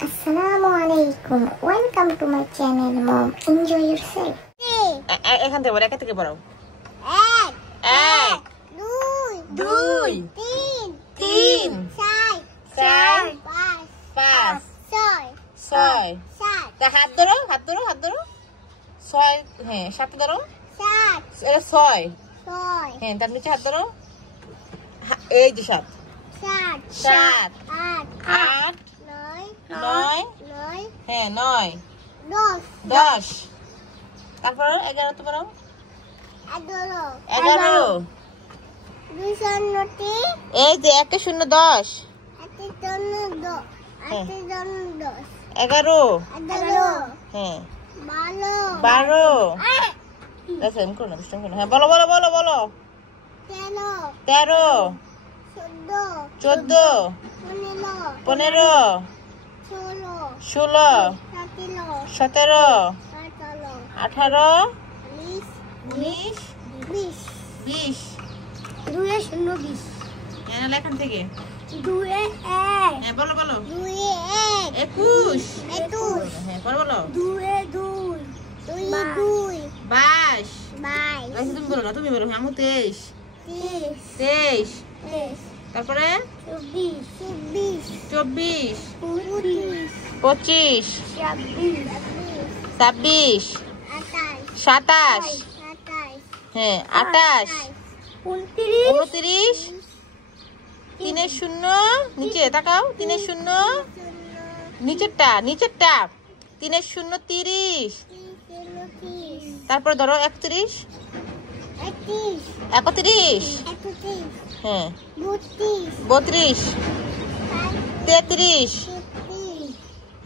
Assalamualaikum. Welcome to my channel, Mom. Enjoy yourself. এখান থেকে বড়, এখান থেকে বড়। এক, এক, দুই, তিন, চার, পাঁচ, ছয়। তা হাত ধরো, হাত ধরো, হাত ধরো। ছয়, হ্যাঁ, সাত ধরো। এটা ছয়। হ্যাঁ, তার নিচে হাত ধরো। এই যে সাত। সাত, আট, নয়, হ্যাঁ, নয়, 10। তারপর 11 তো বলো। 11। এই যে 1 শূন্য 10। 11। হ্যাঁ, 12। দেখেন কোন দুষ্টুম কোন। হ্যাঁ, বলো বলো বলো বলো। 13, 14, 15, 16, 17, 18, 19, 20। 20 এখান থেকে 1 হ্যাঁ, বলো বলো। 21। হ্যাঁ, বলো বলো। 22 22। তুমি বলো না, তুমি বলো। হ্যাঁ, 23। তারপরে 24, 25, 26, 27, হ্যাঁ, 28, 29, 3 শূন্য নিচে তাকাও। 3 শূন্য নিচেরটা 3 শূন্য 30। তারপরে ধরো 31, 31, হ্যাঁ, 32, 33,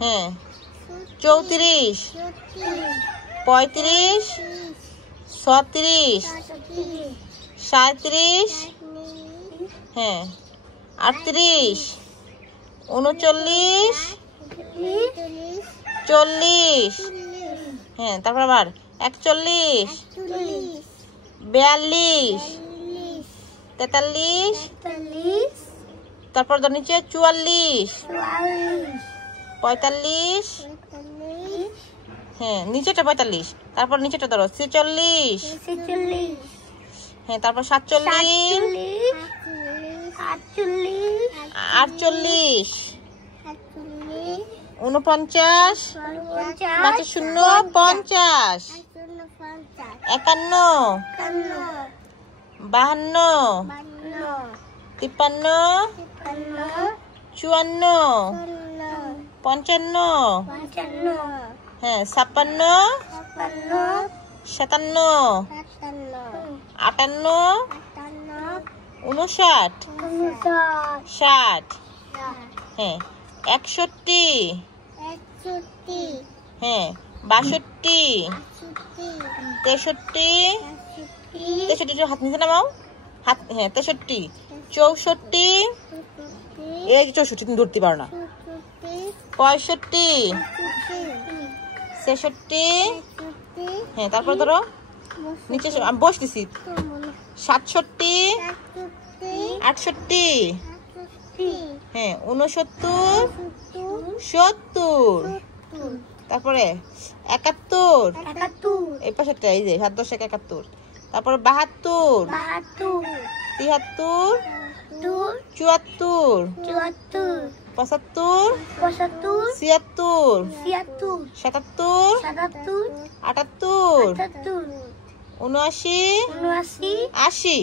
হ্যাঁ, 34, 35, 36, 37, হ্যাঁ, 38, 39, 40, হ্যাঁ, তারপর আবার 41, 42, 43, তারপর ধর নিচে 44, 45, হ্যাঁ, নিচেটা 45। তারপর নিচেটা ধরো 46, হ্যাঁ, তারপর 47, 48, 49, 5 শূন্য 50, 51, 52, 53, 54, 55, হ্যাঁ, 56, 57, 58, 59, 60, হ্যাঁ, 61, হ্যাঁ, 62, 63, 63 হাত নিচে নামাও। হাত, হ্যাঁ, 63, 64, এই যে 64 তুমি ধরতে পারো না। 65, 66, হ্যাঁ, তারপর ধরো নিচে আমি বসতেছি। 67, 68, হ্যাঁ, 69, 70, তারপরে 71, এই পাশেরটা এই যে 7 10 71, তারপরে 72, 73, 74, 75, 76, 77, 78, 79, 80, 81,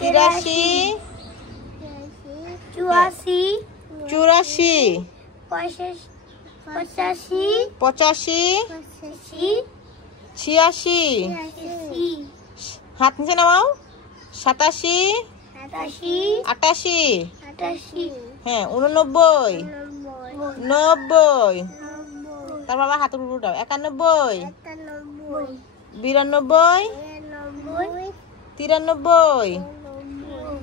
82, 83, 84, 85, 86, হাত নিচে নামাও। 87, 88, হ্যাঁ, 89, 90, তারপর আবার হাতের উপর উঠাও। 91, 92, 93,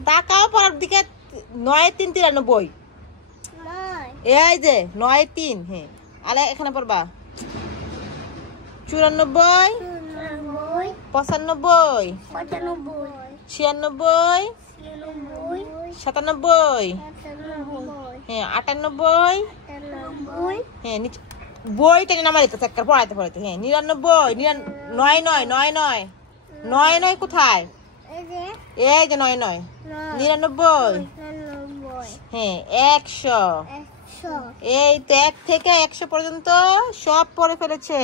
তাকাও পরের দিকে। 9 3 93, এই যে 9 3, হ্যাঁ, আলে এখানে পড়বা। 94, 95, 96, 97, 97, হ্যাঁ 98, হ্যাঁ নিচে বইটা নামা দিতে একটা পড়াইতে পড়াইতে, হ্যাঁ 99, 99, 99 কোথায়? এই যে 99, 99, হ্যাঁ 100, এই তো 1 থেকে 100 পর্যন্ত সব পড়ে ফেলেছে।